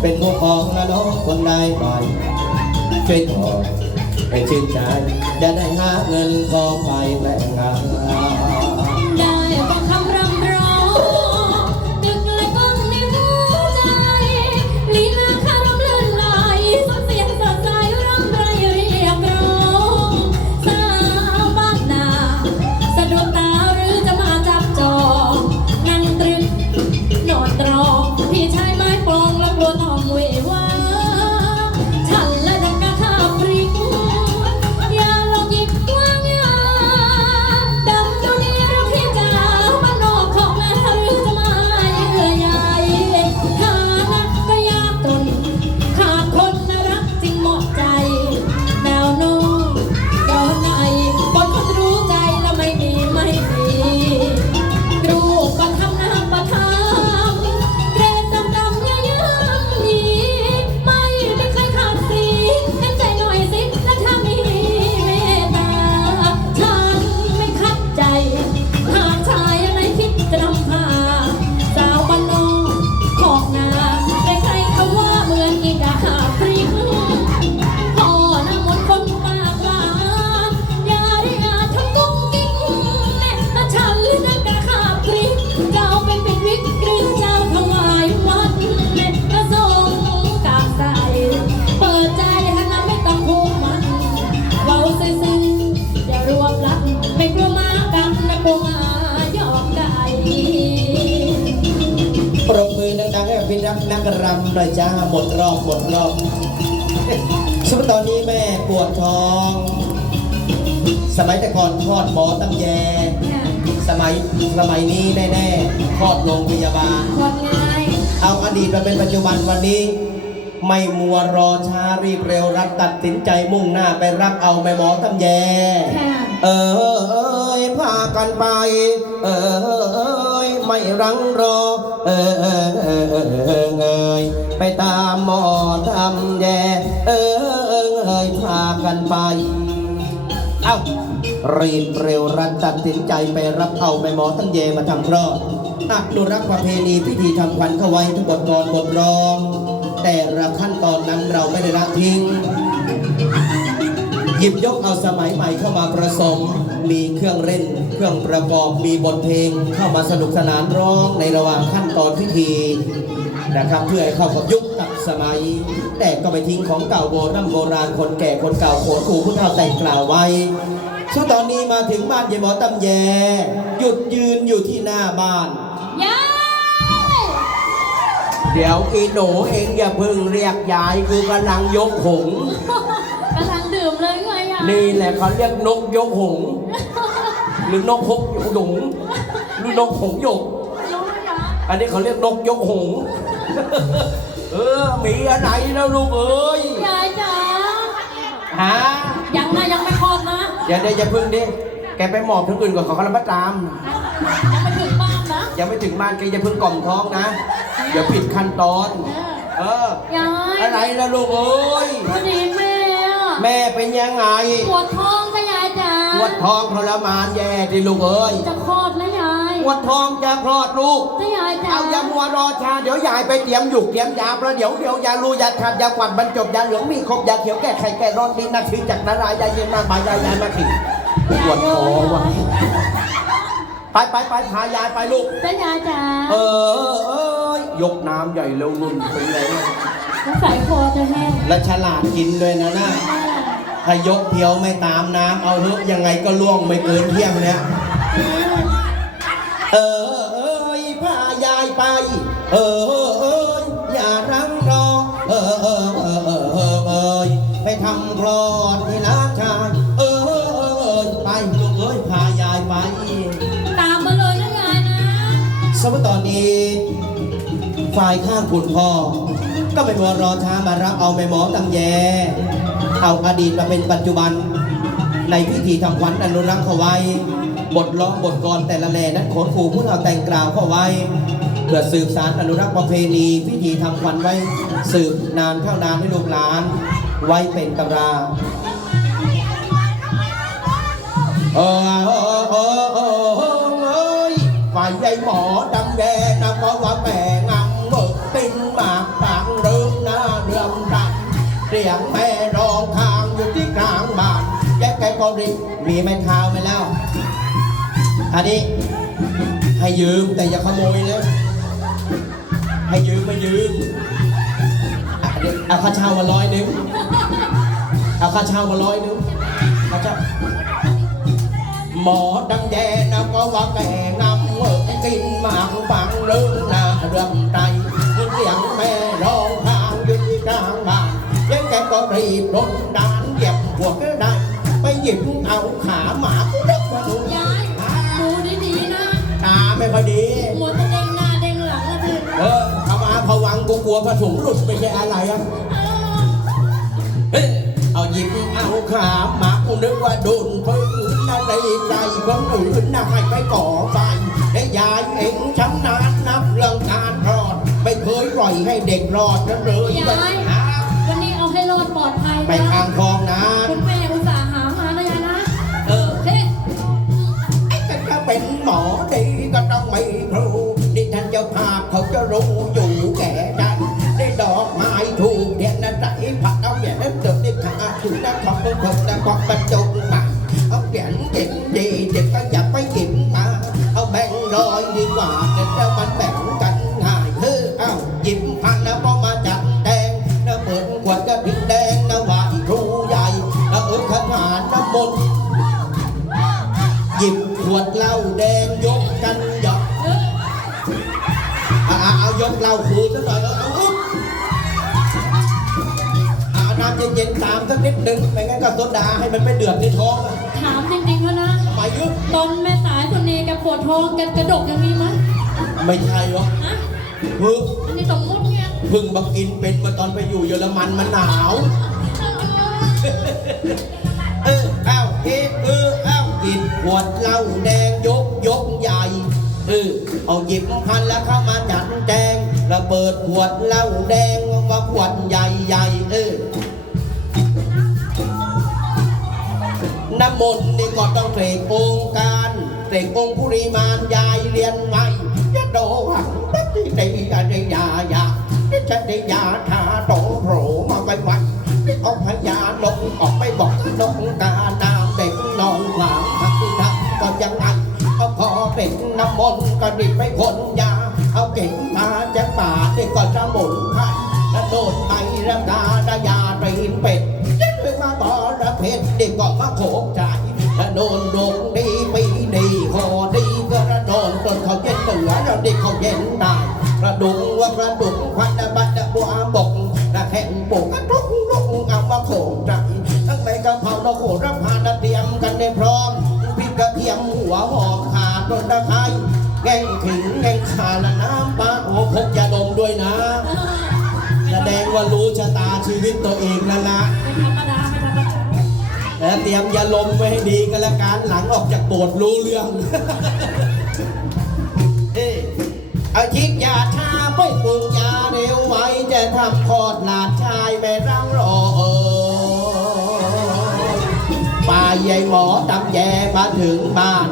เป็นผู้ของและน้องคนใดไปช่วยขอให้ชื่นใจจะได้หาเงินทองไปแบ่งงาน กับพี่นักนักรำหน่อยจ้าหมดรอบหมดรอบสมมติตอนนี้แม่ปวดท้อง สมัยแต่ก่อนคลอดหมอตำแยสมัยสมัยนี้แน่ๆคลอดโรงพยาบาลคนง่ายเอาอดีตมาเป็นปัจจุบันวันนี้ ไม่มัวรอช้ารีบเร็วรัดตัดสินใจมุ่งหน้าไปรับเอาแม่หมอตำแยค่ะเออเอ้ยพากันไป เออเอ้ย ไม่รังรอเออเออเออเออเออเอยไปตามหมอทำแย่เออเออเอยพากันไป เอ้ารีบเร็วรัดตัดสินใจไปรับเอาแม่หมอตั้งเยมาทำคลอดอนุรักษ์ประเพณีพิธีทำขวัญเข้าไว้ทั้งบทกลอนบทร้อง แต่ละขั้นตอนนั้นเราไม่ได้ละทิ้ง หยิบยกเอาสมัยใหม่เข้ามาผสมมีเครื่องเล่น เครื่องประกอบมีบทเพลงเข้ามาสนุกสนานร้องในระหว่างขั้นตอนพิธีนะครับเพื่อให้เข้ากับยุคกับสมัย แต่ก็ไม่ทิ้งของเก่าโบราณโบราณคนแก่คนเก่าโขนขู่ผู้เฒ่าแต่งกล่าวไว้ช่วงตอนนี้มาถึงบ้านยายหมอตำแย หยุดยืนอยู่ที่หน้าบ้าน ยาย เดี๋ยวอีหนูเองอย่าเพึ่งเรียกยายคือกำลังยกหงส์กำลังดื่มเลยไงอะนี่แหละเขาเรียกนกยกหงส์ หรือนกฮกหงส์หรือนกหงส์หยก รู้แล้วยายอันนี้เขาเรียกนกยกหงส์เออมีอะไรแล้วลูกเอ้ยยายจ๋าฮะยังนะยังไม่คลอดนะอย่าเดี๋ยวอย่าพึ่งดิ แกไปหมอบทั้งอื่นก่อนขอคารพตาม ยังไม่ถึงบ้านนะ ยังไม่ถึงบ้านแกอย่าพึ่งกล่อมท้องนะเดี๋ยวผิดขั้นตอน เออ ยายอะไรแล้วลูกเอ้ยพอดีแม่อะแม่เป็นยังไง ปวดท้อง ดท้องทรมานแย่ดิลูกเอ้ยจะคลอดแล้วยายปวดท้องจะคลอดลูกจ้ะยายจ๋าเอายามัวรอชาเดี๋ยวยายไปเตรียมหยุกเตรียมยาประเดี๋ยวเดี๋ยวยาลูยาขาดยาขวัดบรรจบยาเหลืองมีครบยาเขียวแก้ไขแก้ร้อนดีนาทีจากนารายยาเย็นมากมายยายายมาถึงปวดท้องว่ะไปไปไปพายายไปลูกจ้ะยายจ๋าเออเอ้ยยกน้ำใหญ่เร็วนุ่นเป็นไงเนี่ยสงสัยคอจะแห้งและฉลาดกินด้วยนะนะ ถ้ายกเพียวไม่ตามน้ำเอาเถอะยังไงก็ล่วงไม่เกินเที่ยงเนี่ยเออเอ้ยพายายไป เออเอ้ยอย่ารังรอ เออเออเออเออเออเอยไปทำคลอดที่นาชาเออเออเออไปลูกเอ้ยพายายไป ตามมาเลยนะยายนะสมมติตอนนี้ฝ่ายข้างคุณพ่อ ก็ไปมัวรอช้ามารับเอาไปหมอตังแย เอาอดีตมาเป็นปัจจุบัน ในพิธีทำขวัญอนุรักษ์เขาไว้ บทร้องบทกลอนแต่ละแลนั้นขนขู่ผู้เราแต่งกล่าวเข้าไว้ เพื่อสืบสารอนุรักษ์ประเพณีพิธีทำขวัญไว้สืบนานเท่านานให้ลูกหลาน ไว้เป็นตำราเออเออเออเออเอ้ยฝ่ายใหญ่หมอดำแดงนะเพราะว่าแม่งำเบิกติ้งมากงแม่องน่าเร้องต่างเรียงไม กไก่กอริมีไม้เท้าไหมแล้วอันนี้ให้ยืมแต่อย่าขโมยนะให้ยืมไม่ยืมเอาค่าเช่ามาร้อยหนึงเอาค่าเช่ามาร้อยหนึงค่าเช่าหมอดังแย่นะก็ว่าแก่งำเมื่อกินหมากฟังเรื่องนาเรื่องใจเสียงแม่ร้องทางอยู่ที่กลางบ้านยังแกก็รีบรถดานเหยียบหัวก็ได้ หยิบเอาขาหมาก็เล็กกว่าหนูยายดูดีๆนะ ตาไม่ค่อยดีหมดแต่เด้งหน้าเด้งหลังแล้วพี่เออเขามาผวังกูกลัวผ้าถุงหลุดไม่ใช่อะไรอะเฮ้ยเอาหยิบเอาขาหมากูนึกว่าโดนพื้นนะในใจของอื่นนะให้ไปก่อไฟให้ยายเองชำนาญนับเรื่องการรอดไม่เคยปล่อยให้เด็กรอดนะเลยยายหาวันนี้เอาให้รอดปลอดภัยไปนะทางคลองนะ หมอดีก็ต้องมีครูนี่ท่านเจ้าภาพเขาจะรู้อยู่แก่ใจได้ดอกไม้ถูกเทียนนะใจผักเอาแก่นั้นเติมได้ขาถูกนะของทุกคนนะของบรรจุมาเอาแก่นเก็บดีเด็กก็อยาไปเกินมา เอาแบ่งร้อยดีกว่าเด็กแล้วมันแบ่งกันง่ายเฮ้อเอาหยิบพันแล้วพอมาจัดแดงแล้วเปิดขวดกระดิ่งแดงแล้วไหวครูใหญ่แล้วเอิ้นขนานน้ำมนต์ หยิบขวดเหล้าแดงยกกันหยอกเอาเอาเอายกเหล้าขูดซะหน่อยเอาเอาอุ๊บเอาน้ำเย็นๆตามสักนิดหนึ่งไม่งั้นก็โซดาให้มันไม่เดือดในท้องอะถามจริงๆแล้วนะทำไมยึดตอนแม่สายคนนี้แกปวดท้องแกกระดกอย่างนี้มั้ยไม่ใช่หรอกฮะเพึ่งอันนี้สมมติไงเพึ่งมากินเป็นมาตอนไปอยู่เยอรมันมันหนาว เออเอา ขวดเหล้าแดงยกยกใหญ่เออเอาหยิบพันแล้วเข้ามาจัดแจงแล้วเปิดขวดเหล้าแดงมาขวดใหญ่ใหญ่เออน้ำมนต์นี่ก็ต้องเสกองค์การเสกองค์ผู้ริมานยายเรียนใหม่ยะโดหังตัดที่ได้ยาได้ยายาที่จะได้ยาทาโตโผล่มาไว้ไวที่เอาพญา ก็มาโขกใจกระโดนดงดีปีดีคอดีกระโดนจนเขาเย็นเหนือแล้วด็กเขาเย็นตายกระดุงว่ากระดุงควันบัดบัวบกกระแข่งปลูกกระทุกลุกเอามาโขกใจทั้งใบกระเพราเราโขรับพานเตรียมกันได้พร้อมพริกกระเทียมหัวหอมขาดต้นตะไคร้แกงขิงแกงขาและน้ำปลาโอ้พกยาดมด้วยนะแสดงว่ารู้ชะตาชีวิตตัวเองแล้วนะไม่ธรรมดาไม่ธรรมดา แล้วเตรียมยาลมไว้ให้ดีกันละกันหลังออกจากโบสถ์รู้เรื่องเอ้อาชิตยาชาไม่ปรุงยาเร็วไว้จะทำคอดหลานชายไม่รังรอป่ายายหมอตำแยมาถึงบ้าน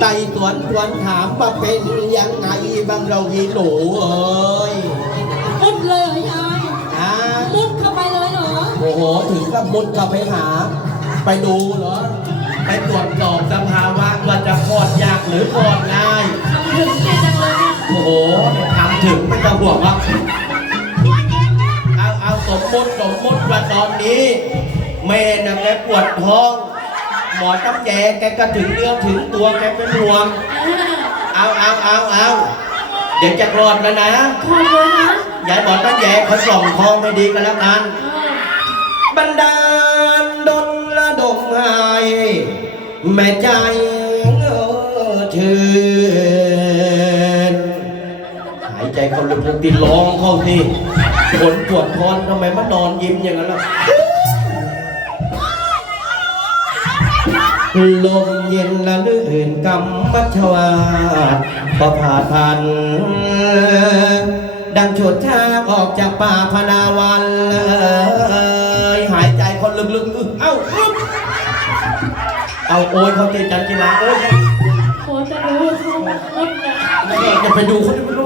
ไต่สวนทวนถามว่าเป็นยังไงบ้างเราอีหนูเอ้ยมุดเลย อโอ้โห ถึงกับมุดเข้าไปหา ไปดูเหรอ ไปตรวจสอบสภาวะว่าจะคลอดยากหรือคลอดง่ายทำถึงเก่งจังเลยเนี่ยโอ้โหเนี่ยทำถึงไม่ต้องห่วงว่าเอาเอาสมมติสมมติว่าตอนนี้แม่น่ะแกปวดท้อง หมอต้องแยแกก็ถึงเนื้อถึงตัวแกเป็นห่วง เอาเอาเอาเอาเดี๋ยวจะคลอดแล้วนะ ขอบเลยนะ ยายหมอต้องแยเขาส่องทองไม่ดีกันแล้วกัน เออ บันดาลดลระดมหายแม่ใจเออชื่นหายใจเขาลึกๆติร้องเข้าสิขนปวดคอนทำไมมานอนยิ้มอย่างนั้นล่ะลมเย็นละลื่นกำมัชวาดก็ผ่าพัน ดังฉุดชากออกจากป่าพนาวันเลยายใจคนลึกๆอึเอ้าอึ๊บเอาโอยเขาเจจันจิราโอ้ยโคจะรู้เขามุดนะแล้วก็จะไปดูเขาที่ไม่รู้คลานว่าได้เวลาการ